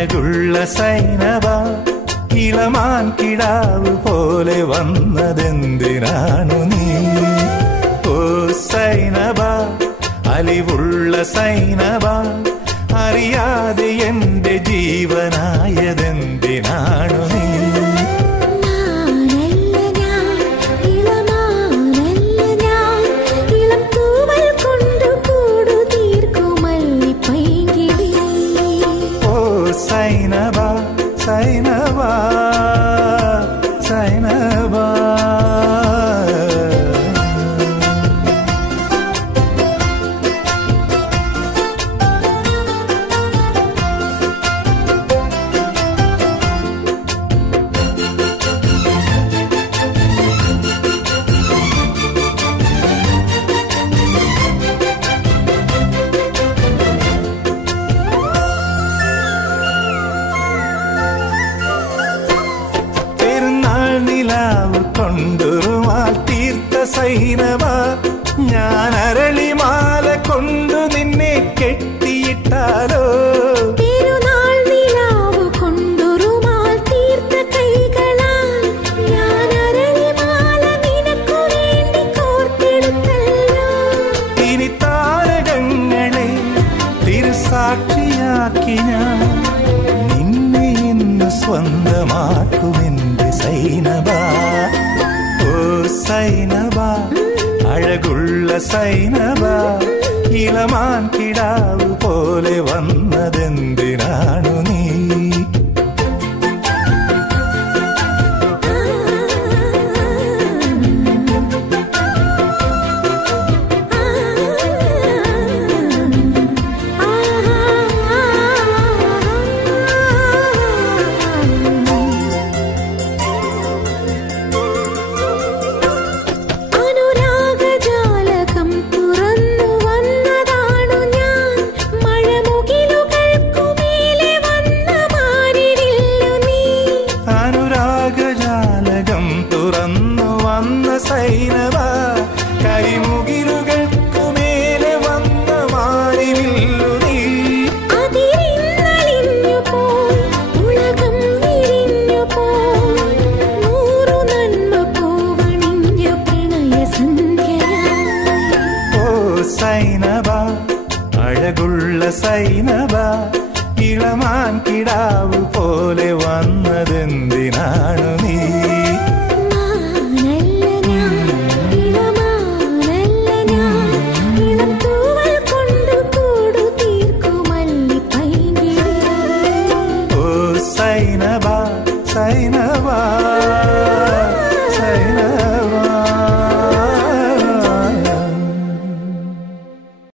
അഴകുള്ള സൈനബ ഇളമാൻ കിടാവ് പോലെ വന്നതെന്തിനാണു നീ? ഓ സൈനബ അലിവുള്ള സൈനബ അറിയാതെ എന്റെ ജീവനായതെന്തിനാണു നീ? സൈനബ സൈനബ സൈനബ കൊണ്ടുരുമാൽ തീർത്ത സൈനബ ഞാൻ അരളിമാല കൊണ്ടു നിന്നെ കെട്ടിയിട്ടാലോ? തിരുനാൾ നിലാവ് കൊണ്ടുരുമാൽ തീർത്ത കൈകളാൽ ഞാൻ അരളിമാല നിനക്കു വേണ്ടി കോർത്തെടുത്തല്ലോ. ഇനി താരകങ്ങളെ തിരുസാക്ഷിയാക്കി ഞാൻ നിന്നെ ഇന്ന് സ്വന്തമാക്കുമെന്റെ സൈനബ. സൈനബ അഴകുള്ള സൈനബ ഇളമാൻ കിടാവ് പോലെ വന്നതെന്തിനാണു നീ? സൈനബ കരിമുകിലുകൾക്കു മേലെ വന്ന മാരിവില്ലു നീ. അതിരിന്നലിഞ്ഞു പോയി ഉലകം വിരിഞ്ഞു പോയി നൂറു നന്മ പൂവണിഞ്ഞ പ്രണയ സന്ധ്യയായി. ഓ സൈനബ അഴകുള്ള സൈനബ ഇളമാൻ കിടാവ് പോലെ വന്നതെന്തിനാണു നീ? സൈനബ സൈനബ